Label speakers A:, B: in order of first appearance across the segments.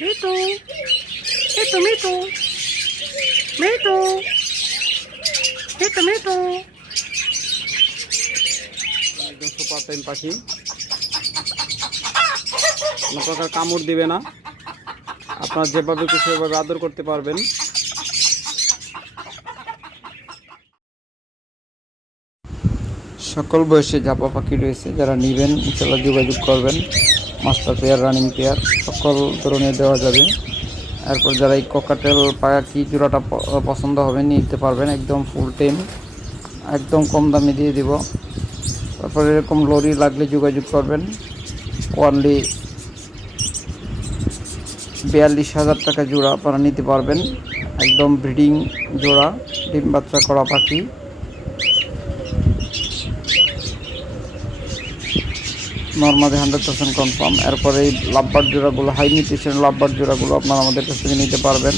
A: Me too মিটু মিটু মিটু মিটু মিটু একদম সুপার টাইম পাখি। কোনো প্রকার কামড় দিবে না। আপনার যেভাবে কিছু সেভাবে আদর করতে পারবেন। সকল বয়সে জাপা পাখি রয়েছে, যারা নেবেন, ইনশাল্লাহ যোগাযোগ করবেন। মাস্টার পেয়ার, রানিং পেয়ার, সকল ধরনের দেওয়া যাবে। এরপর যারা এই ককাটেল পাখি জোড়াটা পছন্দ হবে, নিতে পারবেন একদম ফুল টেম একদম কম দামে দিয়ে দিব। তারপর এরকম লরি লাগলে যোগাযোগ করবেন। ওয়ানলি বিয়াল্লিশ হাজার টাকা জোড়া আপনারা নিতে পারবেন। একদম ব্রিডিং জোড়া, ডিম বাচ্চা করা পাখি নর্মালি হান্ড্রেড পার্সেন্ট কনফার্ম। এরপরে এই লাভবার জোড়াগুলো হাই নিউট্রিশন লাভবার জোড়াগুলো আপনারা আমাদের কাছ থেকে নিতে পারবেন।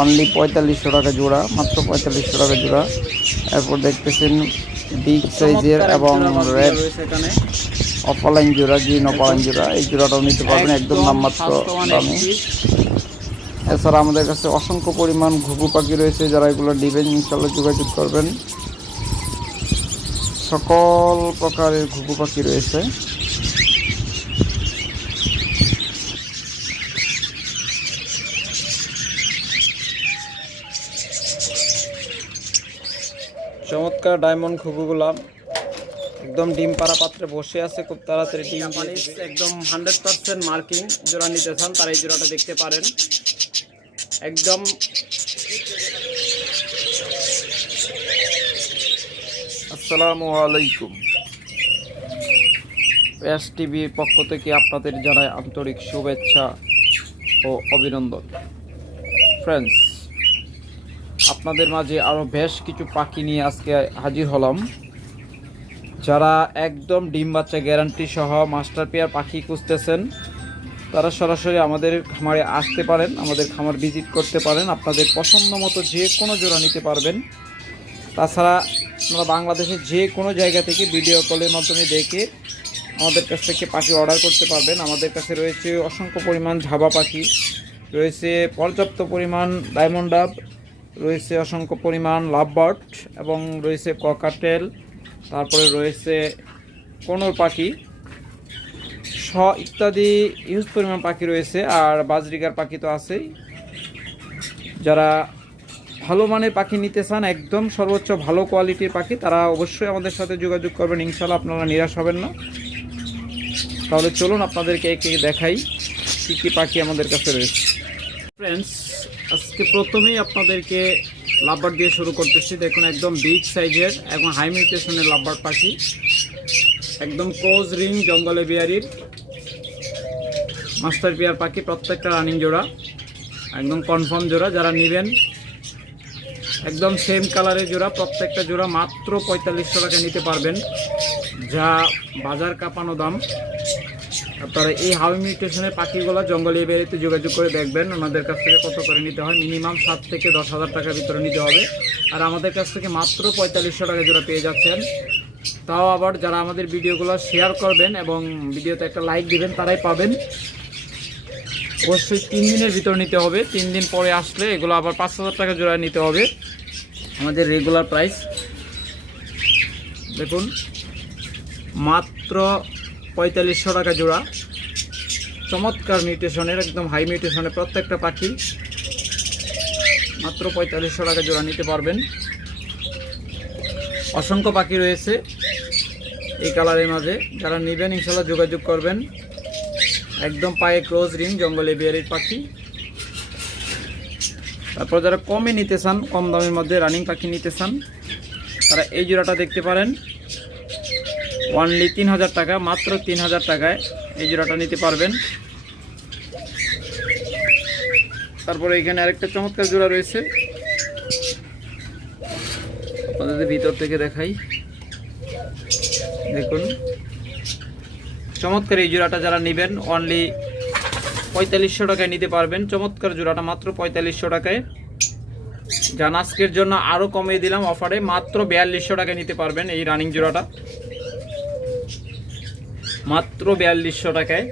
A: অনলি পঁয়তাল্লিশশো টাকা জোড়া মাত্র পঁয়তাল্লিশশো টাকা জোড়া। এরপর দেখতেছেন বিগ সাইজের এবং রেড অফলাইন জোড়া গ্রিন অফলাইন জোড়া। এই জোড়াটাও নিতে পারবেন একদম নামমাত্র দামে। এছাড়া আমাদের কাছে অসংখ্য পরিমাণ ঘুঘু পাখি রয়েছে যারা এগুলো নেবেন ইনশাল্লাহ যোগাযোগ করবেন। সকল প্রকারের ঘুঘু পাখি রয়েছে। চমৎকার ডায়মন্ড ঘুঘুগুলা। একদম ডিম পাড়া পাত্রে বসে আছে খুব তাড়াতাড়ি ডিম একদম হান্ড্রেড পার্সেন্ট মার্কিং জোড়া নিতে চান তারা এই জোড়াটা দেখতে পারেন। একদম আসসালামু আলাইকুম। এস টিভির পক্ষ থেকে আপনাদের জানাই আন্তরিক শুভেচ্ছা ও অভিনন্দন। ফ্রেন্ডস আপনাদের মাঝে আরও বেশ কিছু পাখি নিয়ে আজকে হাজির হলাম। যারা একদম ডিম বাচ্চা গ্যারান্টি সহ মাস্টার পেয়ার পাখি খুঁজতেছেন, তারা সরাসরি আমাদের খামারে আসতে পারেন, আমাদের খামার ভিজিট করতে পারেন। আপনাদের পছন্দ মতো যে কোনো জোড়া নিতে পারবেন। তাছাড়া আপনারা বাংলাদেশের যে কোনো জায়গা থেকে ভিডিও কলের মাধ্যমে দেখে আমাদের কাছ থেকে পাখি অর্ডার করতে পারবেন। আমাদের কাছে রয়েছে অসংখ্য পরিমাণ ঝাবা পাখি, রয়েছে পর্যাপ্ত পরিমাণ ডায়মন্ড ডাব রয়েছে অসংখ্য পরিমাণ লাভবার্ড এবং রয়েছে ককাটেল, তারপরে রয়েছে কোনোর পাখি স ইত্যাদি ইউজ পরিমাণ পাখি রয়েছে, আর বাজরিকার পাখি তো আছেই। যারা ভালো মানের পাখি নিতে চান, একদম সর্বোচ্চ ভালো কোয়ালিটির পাখি, তারা অবশ্যই আমাদের সাথে যোগাযোগ করবেন ইনশাল্লাহ আপনারা নিরাশ হবেন না। তাহলে চলুন আপনাদেরকে একে দেখাই, কী কী পাখি আমাদের কাছে রয়েছে। ফ্রেন্ডস আজকে প্রথমেই আপনাদেরকে লাভবার দিয়ে শুরু করতেছি। দেখুন, একদম বিগ সাইজের এবং হাই মিউটেশনের লাভবার পাখি একদম ক্লোজ রিং জঙ্গলে বিয়ারির মাস্টার বিয়ার পাখি, প্রত্যেকটা রানিং জোড়া। একদম কনফার্ম জোড়া, যারা নেবেন, একদম সেম কালারের জোড়া, প্রত্যেকটা জোড়া মাত্র পঁয়তাল্লিশশো টাকা নিতে পারবেন। যা বাজার কাঁপানো দাম। আপনারা এই হাউই মিউটেশনের পাখিগুলো জঙ্গলে বেরিতে যোগাযোগ করে দেখবেন। ওনাদের কাছ থেকে কত করে নিতে হয়? মিনিমাম সাত থেকে দশ হাজার টাকার ভিতরে নিতে হবে। আর আমাদের কাছ থেকে মাত্র পঁয়তাল্লিশশো টাকা জোড়া পেয়ে যাচ্ছেন। তাও আবার যারা আমাদের ভিডিওগুলো শেয়ার করবেন এবং ভিডিওতে একটা লাইক দিবেন, তারাই পাবেন। অবশ্যই তিন দিনের ভিতর নিতে হবে। তিন দিন পরে আসলে এগুলো আবার পাঁচ হাজার টাকা জোড়া নিতে হবে। আমাদের রেগুলার প্রাইস দেখুন, মাত্র পঁয়তাল্লিশশো টাকা জোড়া। চমৎকার মিউটেশনের, একদম হাই মিউটেশনের প্রত্যেকটা পাখি। মাত্র পঁয়তাল্লিশশো টাকা জোড়া নিতে পারবেন। অসংখ্য পাখি রয়েছে এই কালারের মাঝে। যারা নেবেন, ইনশাল্লাহ যোগাযোগ করবেন। একদম পায়ে ক্লোজ রিং, জঙ্গলে বিয়ারির পাখি। তারপর যারা কমে নিতে চান, কম দামের মধ্যে রানিং পাখি নিতে চান, তারা এই জোড়াটা দেখতে পারেন। ওয়ানলি তিন হাজার টাকা, মাত্র তিন হাজার টাকায় এই জোড়াটা নিতে পারবেন। তারপরে এখানে আরেকটা চমৎকার জোড়া রয়েছে। আপনাদের ভিতর থেকে দেখাই। দেখুন। চমৎকার এই জোড়াটা যারা নেবেন অনলি পঁয়তাল্লিশশো টাকায় নিতে পারবেন। চমৎকার জোড়াটা মাত্র পঁয়তাল্লিশশো টাকায়। যান আজকের জন্য আরও কমিয়ে দিলাম অফারে মাত্র বিয়াল্লিশশো টাকায় নিতে পারবেন এই রানিং জোড়াটা। মাত্র বিয়াল্লিশশো টাকায়।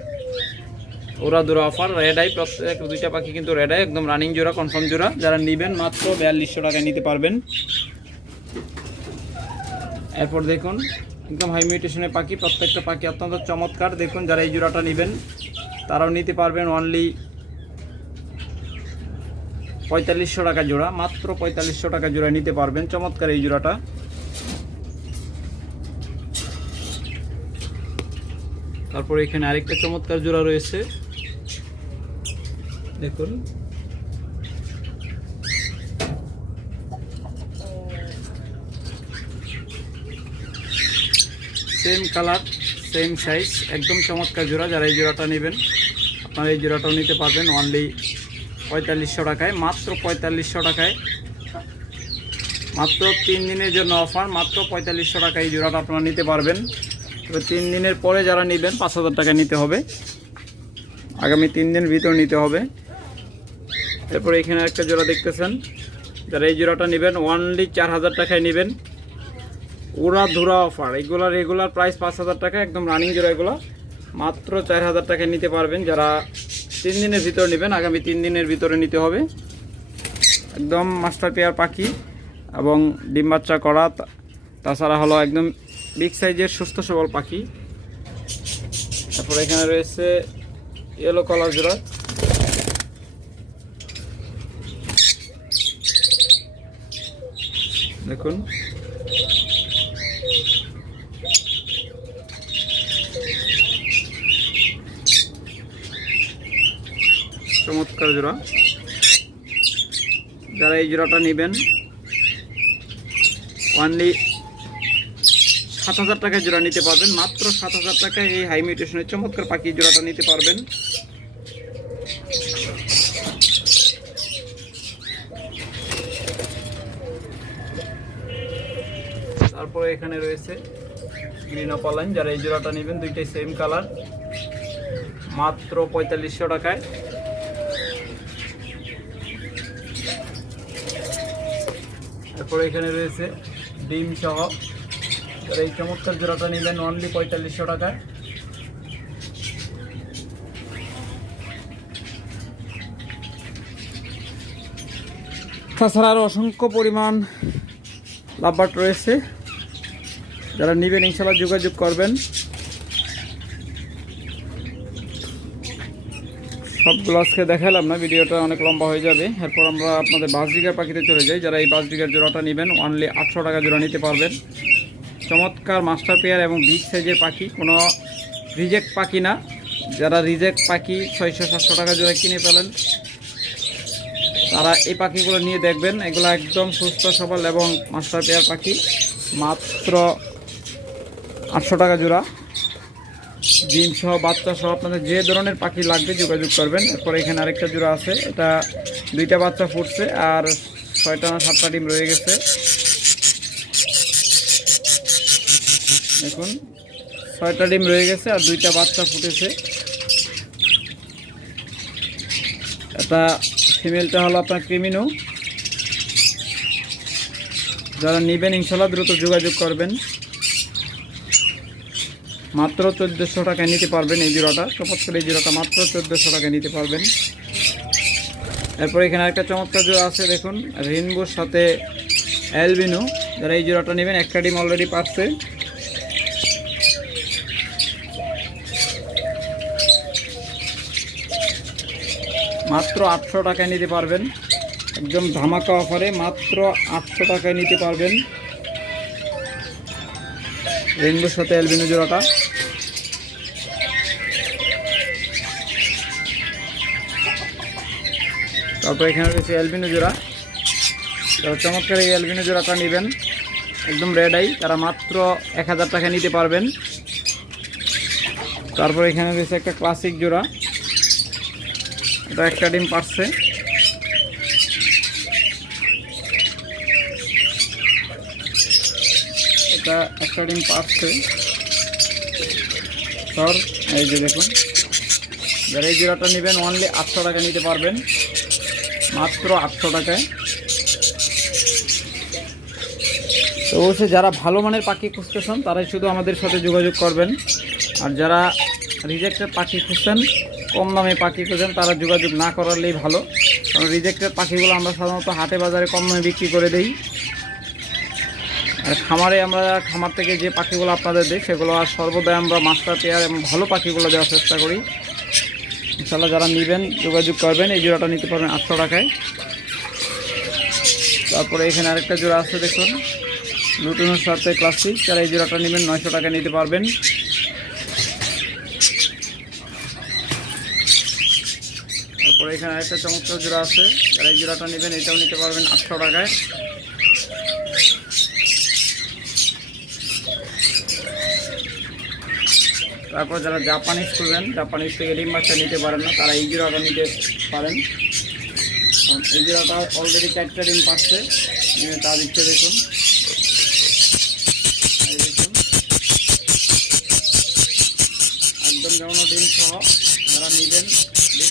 A: ওরা দুরা অফার রেড আই প্রত্যেক দুইটা পাখি কিন্তু রেড আই একদম রানিং জোড়া কনফার্ম জোড়া। যারা নেবেন, মাত্র বিয়াল্লিশশো টাকায় নিতে পারবেন। এরপর দেখুন, একদম হাই মিউটেশনের পাখি, প্রত্যেকটা পাখি অত্যন্ত চমৎকার। দেখুন, যারা এই জোড়াটা নেবেন, তারাও নিতে পারবেন অনলি পঁয়তাল্লিশশো টাকা জোড়া, মাত্র পঁয়তাল্লিশশো টাকা জোড়া নিতে পারবেন। চমৎকার এই জোড়াটা। তারপর এখানে আরেকটা চমৎকার জোড়া রয়েছে। দেখুন। সেম কালার সেম সাইজ একদম চমৎকার জোড়া। যারা এই জোড়াটা নেবেন, আপনারা এই জোড়াটাও নিতে পারবেন অনলি পঁয়তাল্লিশশো টাকায়। মাত্র পঁয়তাল্লিশশো টাকায়। মাত্র তিন দিনের জন্য অফার মাত্র পঁয়তাল্লিশশো টাকায় এই জোড়াটা আপনারা নিতে পারবেন। তবে তিন দিনের পরে যারা নেবেন, পাঁচ হাজার টাকা নিতে হবে। আগামী তিন দিন ভিতর নিতে হবে। এরপরে এখানে একটা জোড়া দেখতেছেন। যারা এই জোড়াটা নেবেন ওয়ানলি চার হাজার টাকায় নেবেন। ওরা ধুরা অফার এগুলো রেগুলার প্রাইস পাঁচ হাজার টাকা, একদম রানিং জোড়া এগুলো। মাত্র চার হাজার টাকায় নিতে পারবেন। যারা তিন দিনের ভিতরে নেবেন, আগামী তিন দিনের ভিতরে নিতে হবে। একদম মাস্টার পেয়ার পাখি এবং ডিম বাচ্চা করা তাছাড়া হলো একদম বিগ সাইজের সুস্থ সবল পাখি। তারপর এখানে রয়েছে ইয়েলো কালার জোড়া। দেখুন। চমৎকার জোড়া। যারা এই জোড়াটা নেবেন অনলি সাত হাজার টাকায় জোড়া নিতে পারবেন। মাত্র সাত হাজার টাকায় এই হাই মিউটেশনের চমৎকার পাখি জোড়াটা নিতে পারবেন। তারপরে এখানে রয়েছে গ্রিন অপালাইন যারা এই জোড়াটা নেবেন, দুইটাই সেম কালার মাত্র পঁয়তাল্লিশশো টাকায়। তারপরে এখানে রয়েছে ডিম সহ আর এই চমৎকার জোড়াটা নিলেন অনলি পঁয়তাল্লিশশো টাকায় তাছাড়া আরও অসংখ্য পরিমাণ লাভবাট রয়েছে। যারা নেবেন ইনশাল্লাহ যোগাযোগ করবেন। সবগুলো আজকে দেখালাম না, ভিডিওটা অনেক লম্বা হয়ে যাবে। এরপর আমরা আপনাদের বাস ডিগার পাখিতে চলে যাই। যারা এই বাস ডিগার জোড়াটা নেবেন অনলি আটশো টাকা জোড়া নিতে পারবেন। চমৎকার মাস্টার পেয়ার এবং বিগ সাইজের পাখি, কোনো রিজেক্ট পাখি না। যারা রিজেক্ট পাখি ছয়শো, সাতশো টাকা জোড়া কিনে পেলেন তারা এই পাখিগুলো নিয়ে দেখবেন। এগুলো একদম সুস্থ, সবল এবং মাস্টার পেয়ার পাখি, মাত্র আটশো টাকা জোড়া। ডিম সহ, বাচ্চা সহ আপনাদের যে ধরনের পাখি লাগবে যোগাযোগ করবেন। এরপর এখানে আরেকটা জোড়া আছে। এটা দুইটা বাচ্চা ফুটছে আর ছয়টা না সাতটা ডিম রয়ে গেছে। দেখুন ছয়টা ডিম রয়ে গেছে আর দুইটা বাচ্চা ফুটেছে। এটা ফিমেলটা হলো আপনার ক্রিমিনো। যারা নেবেন ইনশাল্লাহ দ্রুত যোগাযোগ করবেন। মাত্র চোদ্দোশো টাকায় নিতে পারবেন এই জোড়াটা শপথ করে এই জোড়াটা মাত্র চোদ্দোশো টাকায় নিতে পারবেন। এরপর এখানে একটা চমৎকার জোড়া আছে, দেখুন। রেনবোর সাথে অ্যালবিনো। যারা এই জোড়াটা নেবেন, একটা ডিম অলরেডি পাচ্ছে। মাত্র আটশো টাকায় নিতে পারবেন। একদম ধামাকা অফারে মাত্র আটশো টাকায় নিতে পারবেন। রেনবোর সাথে অ্যালবিনো জোড়াটা। তারপর এখানে রয়েছে অ্যালবিনো জোড়া। চমৎকার এই অ্যালবিনো জোড়াটা নেবেন। একদম রেড আই তারা মাত্র এক হাজার টাকা নিতে পারবেন। তারপর এখানে রয়েছে একটা ক্লাসিক জোড়া। এটা একটা ডিম পারছে। এটা একটা ডিম পাচ্ছে সর এই যে দেখুন। যারা এই জোড়াটা নেবেন অনলি আটশো টাকা নিতে পারবেন। মাত্র আটশো টাকায়। তো অবশ্যই যারা ভালো মানের পাখি খুঁজতেছেন, তারাই শুধু আমাদের সাথে যোগাযোগ করবেন। আর যারা রিজেক্টেড পাখি খুঁজছেন কম দামে পাখি খুঁজেন, তারা যোগাযোগ না করালেই ভালো। কারণ রিজেক্টেড পাখিগুলো আমরা সাধারণত হাটে বাজারে কম দামে বিক্রি করে দিই। আর খামারে আমরা, খামার থেকে যে পাখিগুলো আপনাদের দিই, সেগুলো আর সর্বদাই আমরা মাস্টার পেয়ার এবং ভালো পাখিগুলো দেওয়ার চেষ্টা করি। ইনশাল্লাহ যারা নেবেন, যোগাযোগ করবেন, এই জোড়াটা নিতে পারবেন আটশো টাকায়। তারপরে এখানে আরেকটা জোড়া আছে, দেখুন। লুটনের সাথে ক্লাসিক যারা এই জোড়াটা নেবেন, নয়শো টাকা নিতে পারবেন। এখানে আরেকটা চমৎকার জোড়া আছে। যারা এই জোড়াটা নেবেন, এটাও নিতে পারবেন আটশো টাকায়। তারপর যারা জাপানিজ করবেন জাপানিজ থেকে ডিম নিতে পারেন না, তারা এই জোড়াটা নিতে পারেন। এই জোড়াটা অলরেডি চারটা ডিম পাচ্ছে তা দিচ্ছে দেখুন।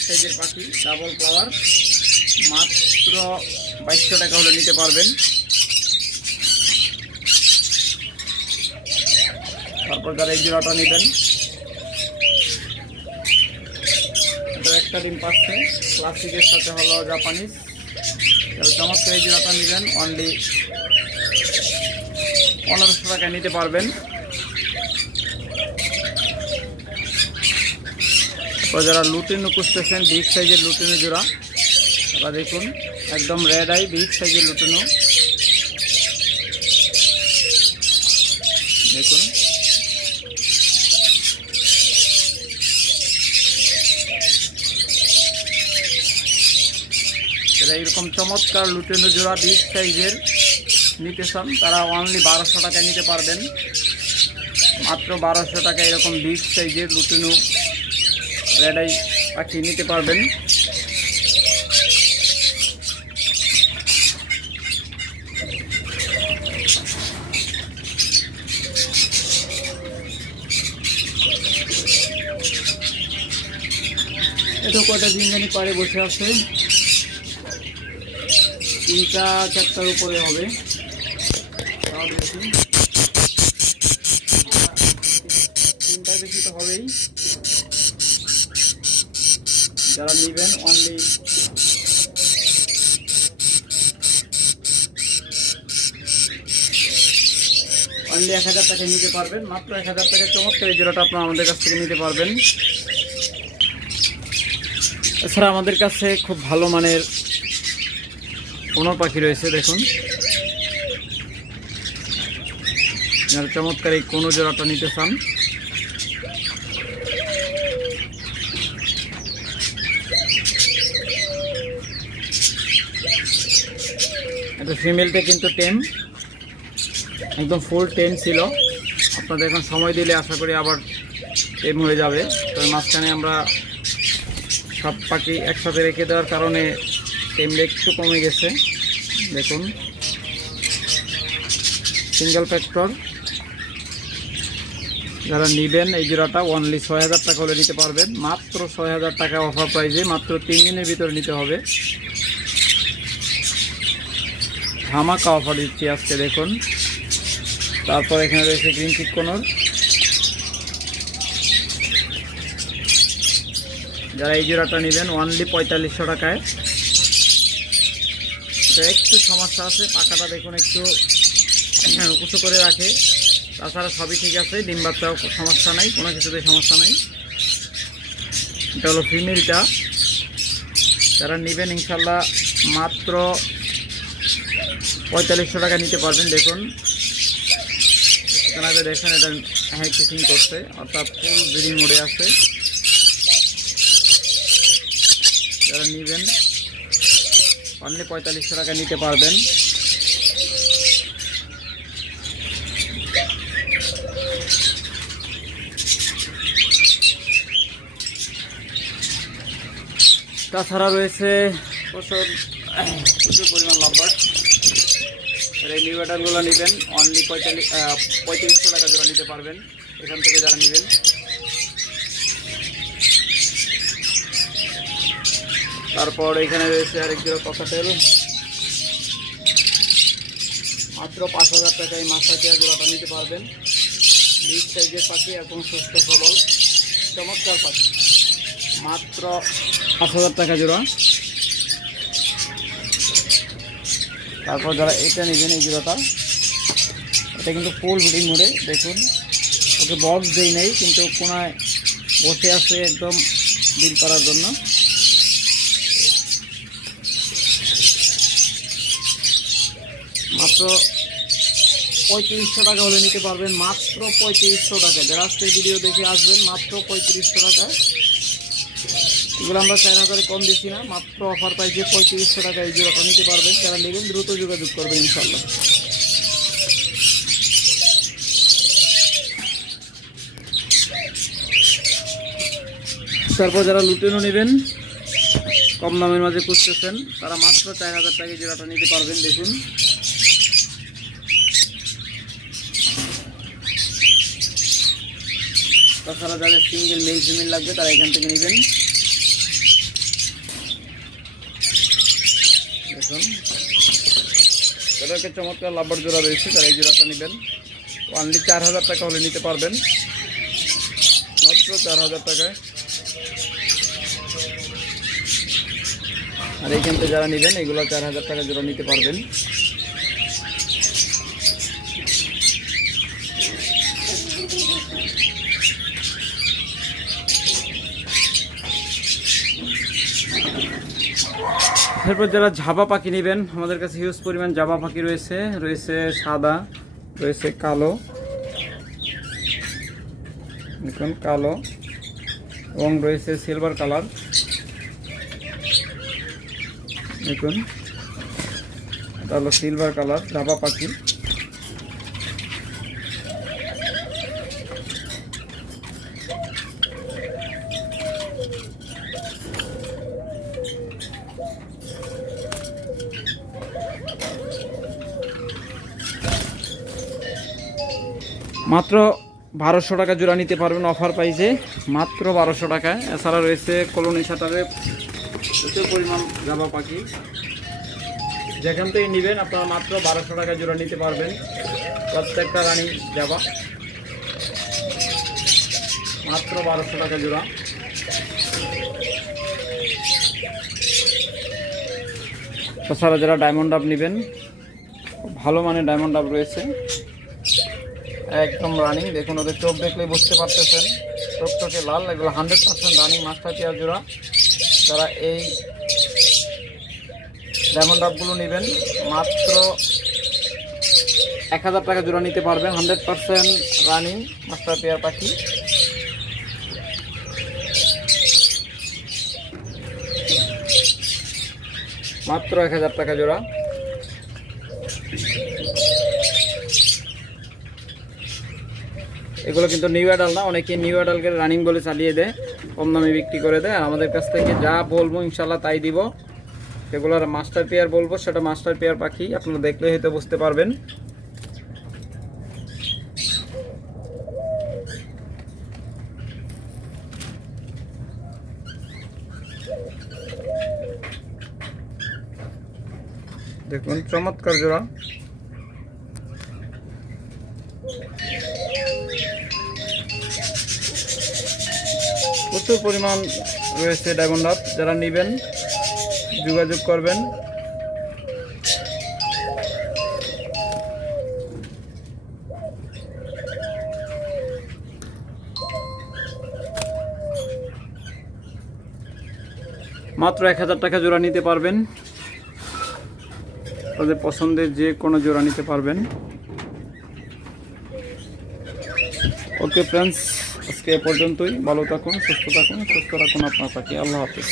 A: সাইজের পাখি ডাবল ফ্লাওয়ার মাত্র বাইশশো টাকা হলে নিতে পারবেন। তারপর যারা এই জোড়াটা নেবেন একটা ডিম পাচ্ছে। ক্লাসিকের সাথে হলো জাপানিজ চমৎকার এই জোড়াটা নেবেন অনলি পনেরোশো টাকায় নিতে পারবেন। তো যারা লুটিনু খুঁজতেছেন বিগ সাইজের লুটিনু জোড়া, তারা দেখুন, একদম রেড আই বিগ সাইজের লুটিনু। দেখুন। যারা এরকম চমৎকার লুটেনো জোড়া বিগ সাইজের নিতে চান তারা অনলি বারোশো টাকায় নিতে পারবেন। মাত্র বারোশো টাকা এরকম বিগ সাইজের লুটেনো রেডাই পাখি নিতে পারবেন। এটা কটা দিন জানি পারে বসে আছে। তিনটা, চারটার উপরে হবে তাও বেশি তিনটা বেশি তো হবেই নেবেন অনলি অনলি এক হাজার টাকা নিতে পারবেন, মাত্র এক হাজার টাকা চমৎকার এই জোড়াটা আপনারা আমাদের কাছ থেকে নিতে পারবেন। এছাড়া আমাদের কাছে খুব ভালো মানের কোনো পাখি রয়েছে, দেখুন। চমৎকার এই কোনো জোড়াটা নিতে চান। এটা ফিমেলটা কিন্তু টেম একদম ফুল টেম ছিল। আপনাদের এখন সময় দিলে আশা করি আবার টেম হয়ে যাবে। তবে মাঝখানে আমরা সব পাখি একসাথে রেখে দেওয়ার কারণে টেমটা একটু কমে গেছে। দেখুন। সিঙ্গেল ফ্যাক্টর যারা নেবেন এই জোড়াটা অনলি ছয় হাজার টাকা হলে নিতে পারবেন। মাত্র ছয় হাজার টাকা অফার প্রাইজে মাত্র তিন দিনের ভিতরে নিতে হবে। ধামাকা অফার দিচ্ছি আজকে, দেখুন। তারপর এখানে রয়েছে গ্রিন চিক যারা এই জোড়াটা নেবেন অনলি পঁয়তাল্লিশশো টাকায়। তো একটু সমস্যা আছে, পাকাটা দেখুন একটু উঁচু করে রাখে। তাছাড়া সবই ঠিক আছে, ডিম বাচ্চাও সমস্যা নাই, কোনো কিছুতে সমস্যা নাই। এটা হলো ফিমেলটা যারা নেবেন, ইনশাল্লাহ মাত্র পঁয়তাল্লিশশো টাকা নিতে পারবেন, দেখুন। এখানে দেখেন এটা হ্যাঁ কিসিং করছে, অর্থাৎ ফুল ব্রিডিং মোডে আছে। যারা নেবেন, অনলি পঁয়তাল্লিশশো টাকা নিতে পারবেন। তাছাড়া রয়েছে প্রচুর প্রচুর পরিমাণ লাভবার এই নিউ ব্যাটারগুলো নেবেন অনলি পঁয়তাল্লিশ পঁয়ত্রিশশো টাকা জোড়া নিতে পারবেন, এখান থেকে যারা নেবেন। তারপর এখানে রয়েছে আরেক জোড়া ককাটেল মাত্র পাঁচ হাজার টাকায় মাথা চেয়ার জোড়াটা নিতে পারবেন। বিগ সাইজের পাখি এবং সুস্থ সবল। চমৎকার পাখি। মাত্র পাঁচ হাজার টাকা জোড়া। তারপর যারা এটা নেবেন এই জোড়াটা এটা কিন্তু ফুল ব্রিডিং মোড়ে, দেখুন। ওকে বক্স দেই নেই, কিন্তু কোনায় বসে আছে একদম বিল করার জন্য। মাত্র পঁয়ত্রিশশো টাকা হলে নিতে পারবেন, মাত্র পঁয়ত্রিশশো টাকা। যারা আজকে ভিডিও দেখে আসবেন, মাত্র পঁয়ত্রিশশো টাকা। এগুলো আমরা চার হাজারে কম দিচ্ছি না, মাত্র অফার পাইছে পঁয়ত্রিশশো টাকা এই জোড়াটা, নিতে পারবেন। যারা নেবেন দ্রুত যোগাযোগ করবেন ইনশাল্লাহ তারপর যারা লুটেনও নেবেন, কম দামের মাঝে খুঁজতেছেন, তারা মাত্র চার হাজার টাকা জোড়াটা নিতে পারবেন, দেখুন। তাছাড়া যাদের সিঙ্গেল মেল ফিমেল লাগবে, তারা এখান থেকে নেবেন দেখুন তাদেরকে চমৎকার লাভবার জোড়া রয়েছে যারা এই জোড়াটা নেবেন। অনলি চার হাজার টাকা হলে নিতে পারবেন। মাত্র চার হাজার টাকায়। আর এইখান থেকে যারা নেবেন, এগুলো চার হাজার টাকা জোড়া নিতে পারবেন। এরপর যারা ঝাবা পাখি নেবেন, আমাদের কাছে হিউজ পরিমাণ জাবা পাখি রয়েছে। রয়েছে সাদা, রয়েছে কালো। দেখুন, কালো। এবং রয়েছে সিলভার কালার দেখুন, এটা হলো সিলভার কালার জাবা পাখি। মাত্র বারোশো টাকা জোড়া নিতে পারবেন অফার পাইছে মাত্র বারোশো টাকায় এছাড়া রয়েছে কলোনি শাটারে প্রচুর পরিমাণ জাবা পাখি। যেখান থেকে নেবেন আপনারা মাত্র বারোশো টাকা জোড়া নিতে পারবেন। প্রত্যেকটা রানী যাবা মাত্র বারোশো টাকা জোড়া। তাছাড়া যারা ডায়মন্ড ডাব নেবেন, ভালো মানের ডায়মন্ড ডাব রয়েছে। একদম রানিং দেখুন ওদের চোখ দেখলেই বুঝতে পারতেছেন। চোখ চোখে লাল এগুলো হান্ড্রেড পার্সেন্ট রানিং মাস্টার পেঁয়াজ জোড়া। যারা এই ডায়মন্ড ডাবগুলো নেবেন, মাত্র এক হাজার টাকা জোড়া নিতে পারবেন hundred percent running master pair পাখি। মাত্র এক হাজার টাকা জোড়া। এগুলো কিন্তু নিউ অ্যাডাল না, অনেকে নিউ অ্যাডালকে রানিং বলে চালিয়ে দেয়, কম দামে বিক্রি করে দেয়। আর আমাদের কাছ থেকে যা বলব ইনশাল্লাহ তাই দিব। যেগুলোর মাস্টার পেয়ার বলব, সেটা মাস্টার পেয়ার পাখি, আপনারা দেখলে হয়তো বুঝতে পারবেন। দেখুন, চমৎকার জোড়া। প্রচুর পরিমাণ রয়েছে ডায়মন্ড আপ যারা নেবেন, যোগাযোগ করবেন। মাত্র এক হাজার টাকা জোড়া নিতে পারবেন। তাদের পছন্দের যে কোনো জোড়া নিতে পারবেন। ওকে ফ্রেন্ডস আজকে এ পর্যন্তই ভালো থাকুন সুস্থ থাকুন সুস্থ রাখুন আপনার পাখি আল্লাহ হাফিজ